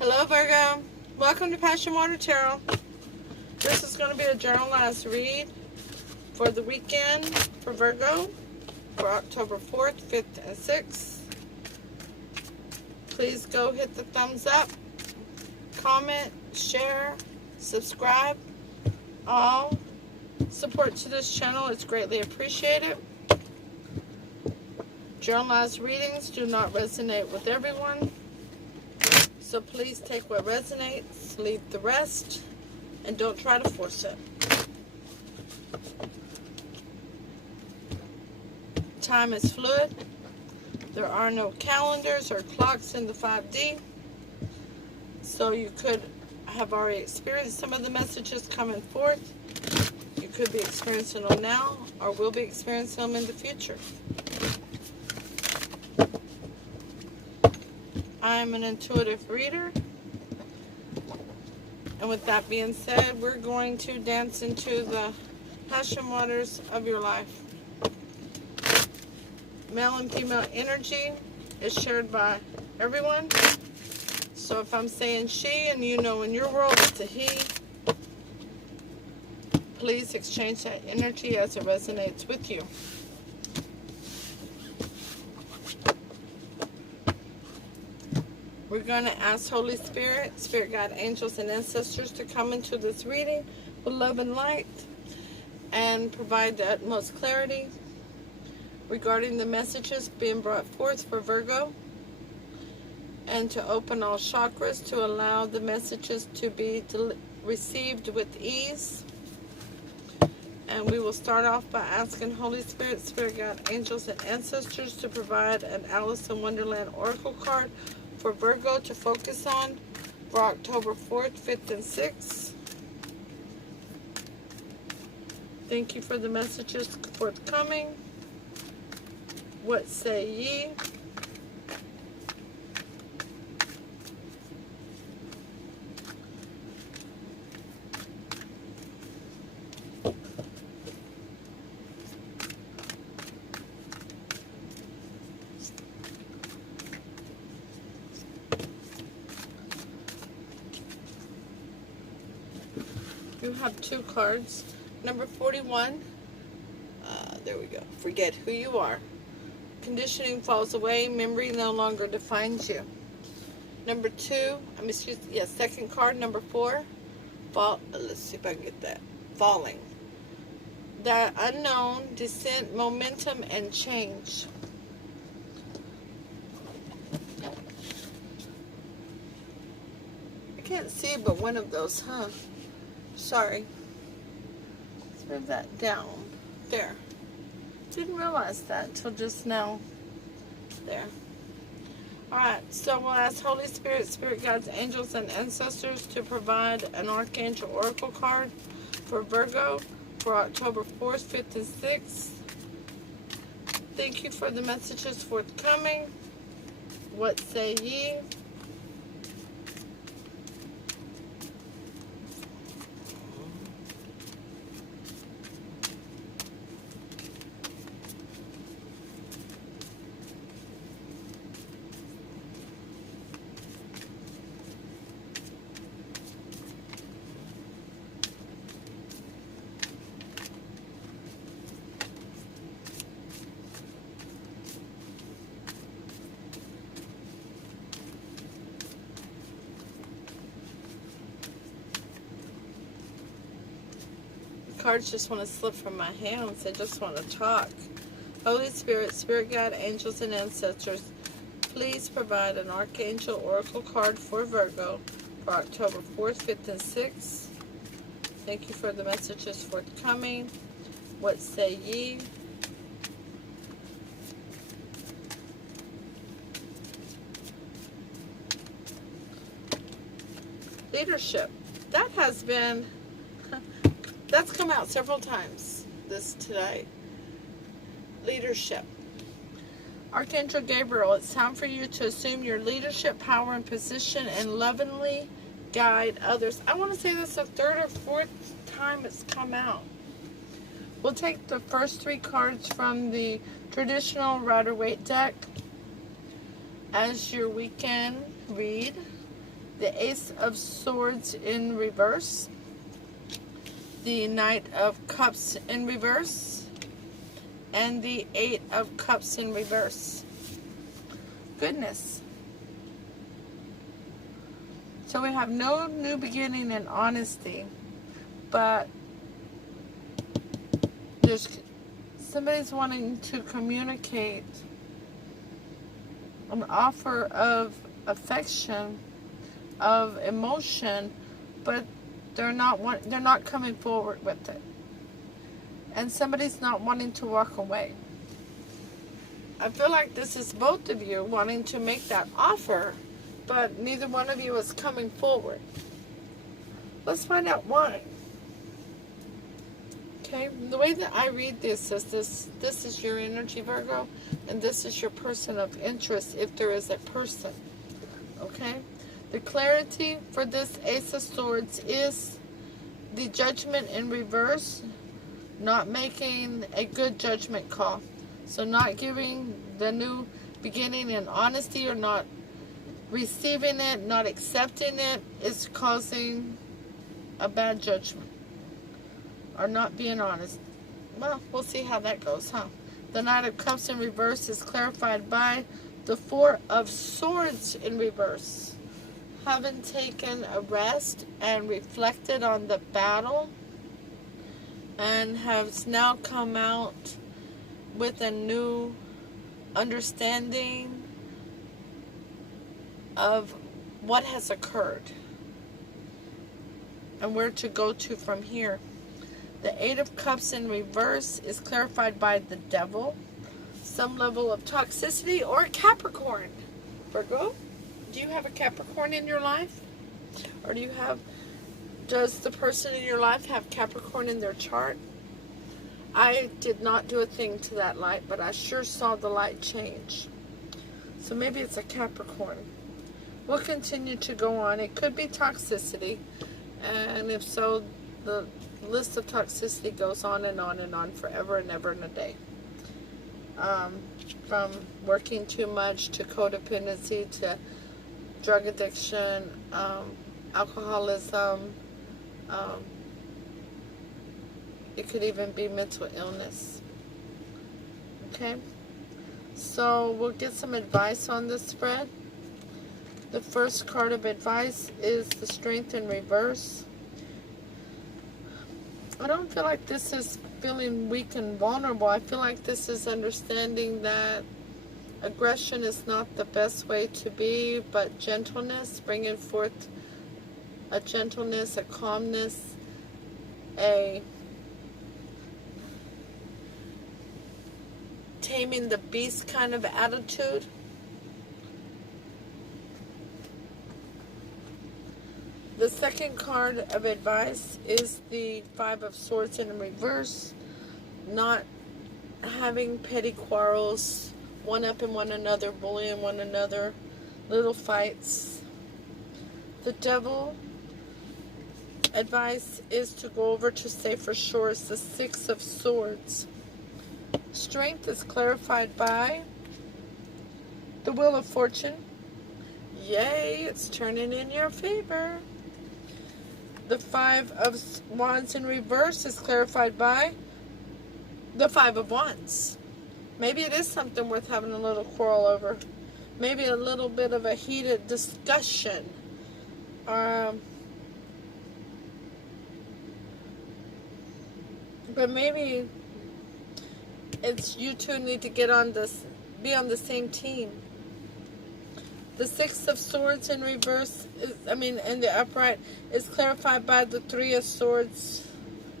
Hello Virgo, welcome to Passion Water Tarot. This is going to be a journalized read for the weekend for Virgo for October 4th, 5th, and 6th. Please go hit the thumbs up, comment, share, subscribe. All support to this channel is greatly appreciated. Journalized readings do not resonate with everyone. So please take what resonates, leave the rest, and don't try to force it. Time is fluid. There are no calendars or clocks in the 5D. So you could have already experienced some of the messages coming forth. You could be experiencing them now or will be experiencing them in the future. I'm an intuitive reader, and with that being said, we're going to dance into the passion waters of your life. Male and female energy is shared by everyone, so if I'm saying she and you know in your world it's a he, please exchange that energy as it resonates with you. We're going to ask Holy Spirit, Spirit Guide, Angels, and Ancestors to come into this reading with love and light and provide the utmost clarity regarding the messages being brought forth for Virgo, and to open all chakras to allow the messages to be received with ease. And we will start off by asking Holy Spirit, Spirit Guide, Angels, and Ancestors to provide an Alice in Wonderland Oracle card for Virgo to focus on for October 4th, 5th, and 6th. Thank you for the messages forthcoming. What say ye? You have two cards. Number 41, there we go. Forget who you are. Conditioning falls away. Memory no longer defines you. Number 2, second card, number 4. Let's see if I can get that. Falling. The unknown, descent, momentum, and change. I can't see but one of those, huh? Sorry. Let's move that down. There. Didn't realize that till just now. There. Alright, so we'll ask Holy Spirit, Spirit Guides, Angels, and Ancestors to provide an Archangel Oracle card for Virgo for October 4th, 5th, and 6th. Thank you for the messages forthcoming. What say ye? Cards just want to slip from my hands. They just want to talk. Holy Spirit, Spirit Guide, Angels, and Ancestors, please provide an Archangel Oracle card for Virgo for October 4th, 5th, and 6th. Thank you for the messages forthcoming. What say ye? Leadership. That has been... That's come out several times today. Leadership. Archangel Gabriel, it's time for you to assume your leadership, power, and position and lovingly guide others. I want to say this the third or fourth time it's come out. We'll take the first 3 cards from the traditional Rider-Waite deck as your weekend read. the Ace of Swords in reverse, the Knight of Cups in reverse, and the Eight of Cups in reverse. Goodness. So we have no new beginning and honesty, but somebody's wanting to communicate an offer of affection, of emotion, but they're not coming forward with it. And somebody's not wanting to walk away. I feel like this is both of you wanting to make that offer, but neither one of you is coming forward. Let's find out why. Okay, the way that I read this is this is your energy, Virgo, and this is your person of interest, if there is a person. Okay, the clarity for this Ace of Swords is the Judgment in reverse, not making a good judgment call. So not giving the new beginning in honesty, or not receiving it, not accepting it, is causing a bad judgment. Or not being honest. Well, we'll see how that goes, huh? The Knight of Cups in reverse is clarified by the Four of Swords in reverse. Having taken a rest and reflected on the battle, and has now come out with a new understanding of what has occurred and where to go to from here. The Eight of Cups in reverse is clarified by the Devil. Some level of toxicity or Capricorn. Virgo, do you have a Capricorn in your life? Or does the person in your life have Capricorn in their chart? I did not do a thing to that light, but I sure saw the light change. So maybe it's a Capricorn. We'll continue to go on. It could be toxicity. And if so, the list of toxicity goes on and on and on forever and ever and a day. From working too much to codependency to drug addiction, alcoholism. It could even be mental illness. Okay? So we'll get some advice on this spread. The first card of advice is the Strength in reverse. I don't feel like this is feeling weak and vulnerable. I feel like this is understanding that aggression is not the best way to be, but gentleness, bringing forth a gentleness, a calmness, a taming the beast kind of attitude. The second card of advice is the Five of Swords in reverse. Not having petty quarrels, one-upping one another, bullying one another, little fights. The Devil advice is to go over to safer shores. The Six of Swords. Strength is clarified by the Wheel of Fortune. Yay, it's turning in your favor. The Five of Wands in reverse is clarified by the Five of Wands. Maybe it is something worth having a little quarrel over. Maybe a little bit of a heated discussion. But maybe it's you two need to get on this, be on the same team. The Six of Swords in reverse, in the upright, is clarified by the Three of Swords,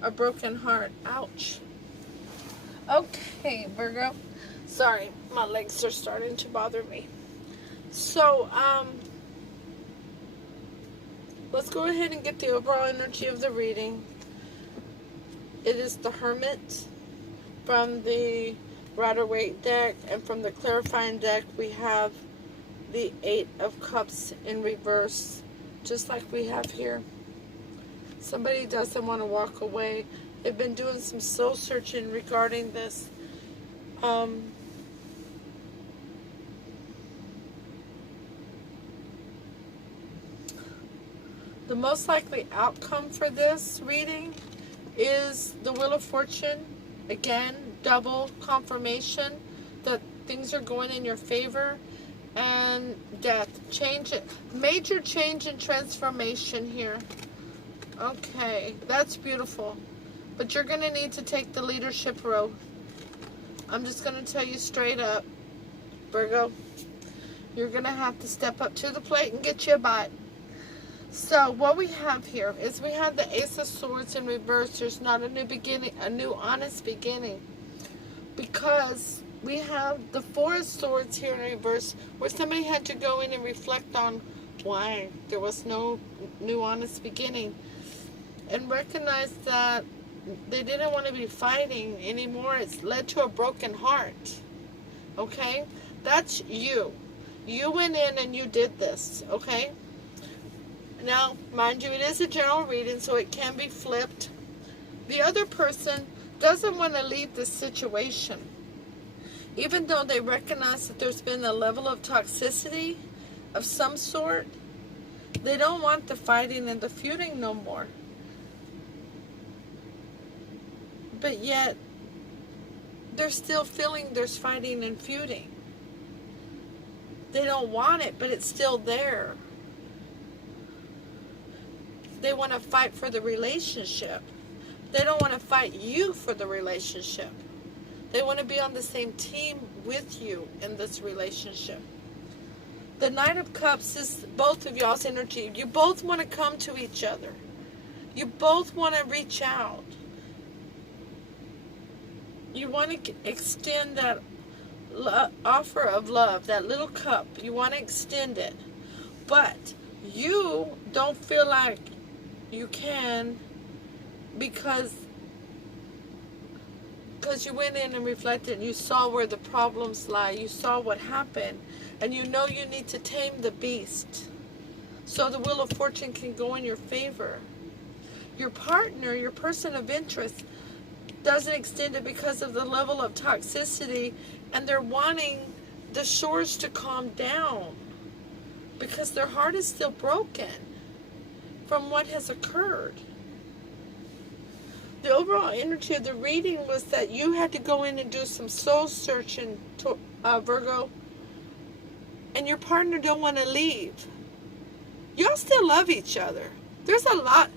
a broken heart. Ouch. Okay, Virgo. Sorry, my legs are starting to bother me. So, let's go ahead and get the overall energy of the reading. It is the Hermit from the Rider-Waite deck, and from the clarifying deck we have the Eight of Cups in reverse, just like we have here. Somebody doesn't want to walk away. They've been doing some soul searching regarding this. The most likely outcome for this reading is the Wheel of Fortune. Again, double confirmation that things are going in your favor. And death. Change it. Major change and transformation here. Okay, that's beautiful. But you're going to need to take the leadership role. I'm just going to tell you straight up, Virgo, you're going to have to step up to the plate and get you a bite. So what we have here is we have the Ace of Swords in reverse. There's not a new beginning, a new honest beginning. Because we have the Four of Swords here in reverse, where somebody had to go in and reflect on why there was no new honest beginning. And recognize that they didn't want to be fighting anymore. It's led to a broken heart. Okay? That's you. You went in and you did this. Okay? Now, mind you, it is a general reading, so it can be flipped. The other person doesn't want to leave this situation. Even though they recognize that there's been a level of toxicity of some sort, they don't want the fighting and the feuding no more. But yet, they're still feeling there's fighting and feuding. They don't want it, but it's still there. They want to fight for the relationship. They don't want to fight you for the relationship. They want to be on the same team with you in this relationship. The Knight of Cups is both of y'all's energy. You both want to come to each other. You both want to reach out. You want to extend that offer of love, that little cup. You want to extend it. But you don't feel like you can because you went in and reflected and you saw where the problems lie. You saw what happened. And you know you need to tame the beast so the Wheel of Fortune can go in your favor. Your partner, your person of interest, doesn't extend it because of the level of toxicity, and they're wanting the shores to calm down because their heart is still broken from what has occurred. The overall energy of the reading was that you had to go in and do some soul searching, Virgo, and your partner don't want to leave. Y'all still love each other. There's a lot,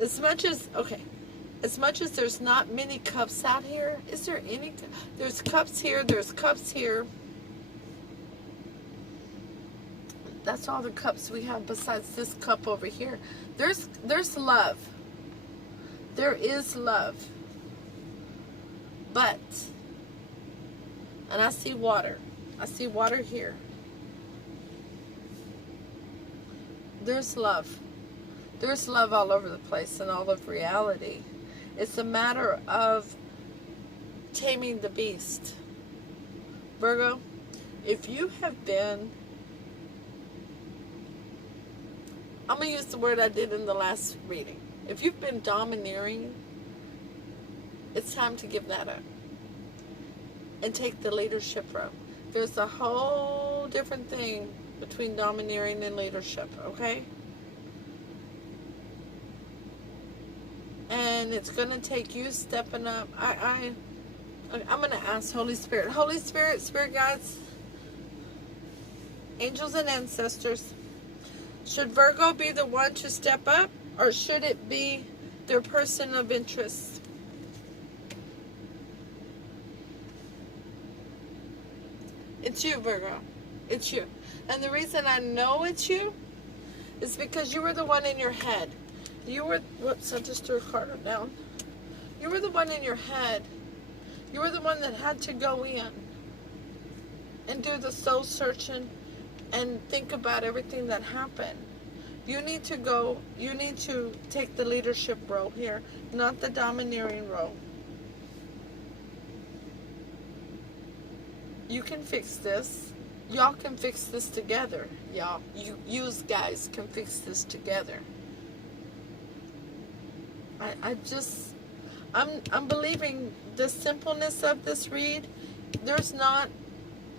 as much as there's not many cups out here, is there any? There's cups here, there's cups here. That's all the cups we have besides this cup over here. There's love. There is love. But, and I see water. I see water here. There's love. There's love all over the place and all of reality. It's a matter of taming the beast. Virgo, if you have been, I'm going to use the word I did in the last reading. If you've been domineering, it's time to give that up and take the leadership role. There's a whole different thing between domineering and leadership, okay? And it's going to take you stepping up. I'm going to ask Holy Spirit. Holy Spirit, Spirit guides, angels and ancestors, should Virgo be the one to step up, or should it be their person of interest? It's you, Virgo. It's you. And the reason I know it's you is because you were the one in your head. You were, whoops, I just threw a card down. You were the one in your head. You were the one that had to go in and do the soul searching and think about everything that happened. You need to go, you need to take the leadership role here, not the domineering role. You can fix this. Y'all can fix this together. Y'all, you guys can fix this together. I'm believing the simpleness of this read. There's not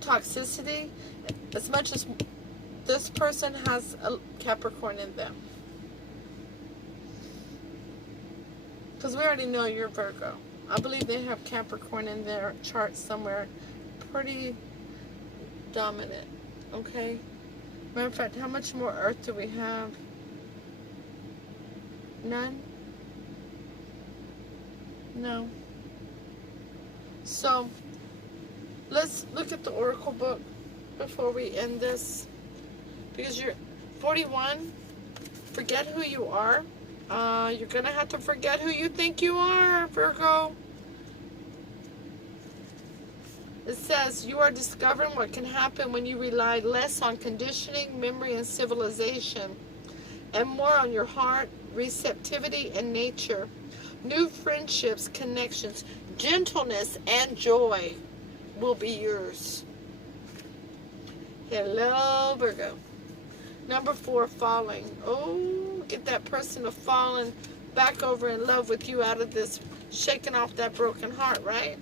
toxicity as much as this person has a Capricorn in them. Because we already know you're Virgo. I believe they have Capricorn in their chart somewhere. Pretty dominant. Okay? Matter of fact, how much more Earth do we have? None? No. So, let's look at the Oracle book before we end this. Because you're 41. Forget who you are. You're going to have to forget who you think you are, Virgo. It says, you are discovering what can happen when you rely less on conditioning, memory, and civilization, and more on your heart, receptivity, and nature. New friendships, connections, gentleness, and joy will be yours. Hello, Virgo. Number 4, falling. Oh, get that person to fall and back over in love with you out of this, shaking off that broken heart, right?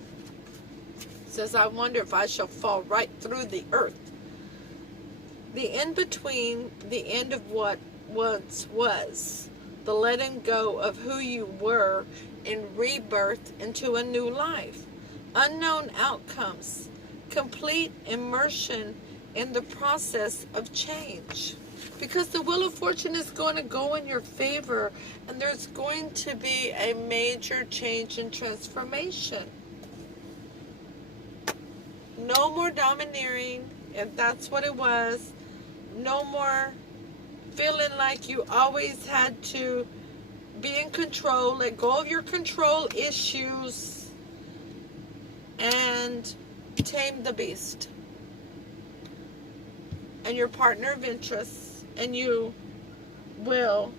Says, I wonder if I shall fall right through the earth. The in-between, the end of what once was, the letting go of who you were and rebirth into a new life. Unknown outcomes, complete immersion in the process of change. Because the Wheel of Fortune is going to go in your favor, and there's going to be a major change and transformation. No more domineering, if that's what it was. No more feeling like you always had to be in control. Let go of your control issues and tame the beast. And your partner of interest, and you will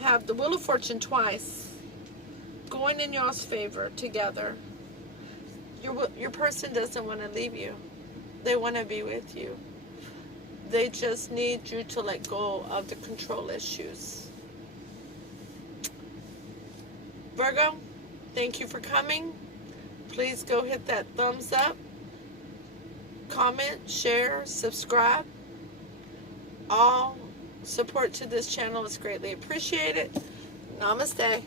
have the Wheel of Fortune twice going in y'all's favor together. Your person doesn't want to leave you. They want to be with you. They just need you to let go of the control issues. Virgo, thank you for coming. Please go hit that thumbs up, comment, share, subscribe. All support to this channel is greatly appreciated. Namaste.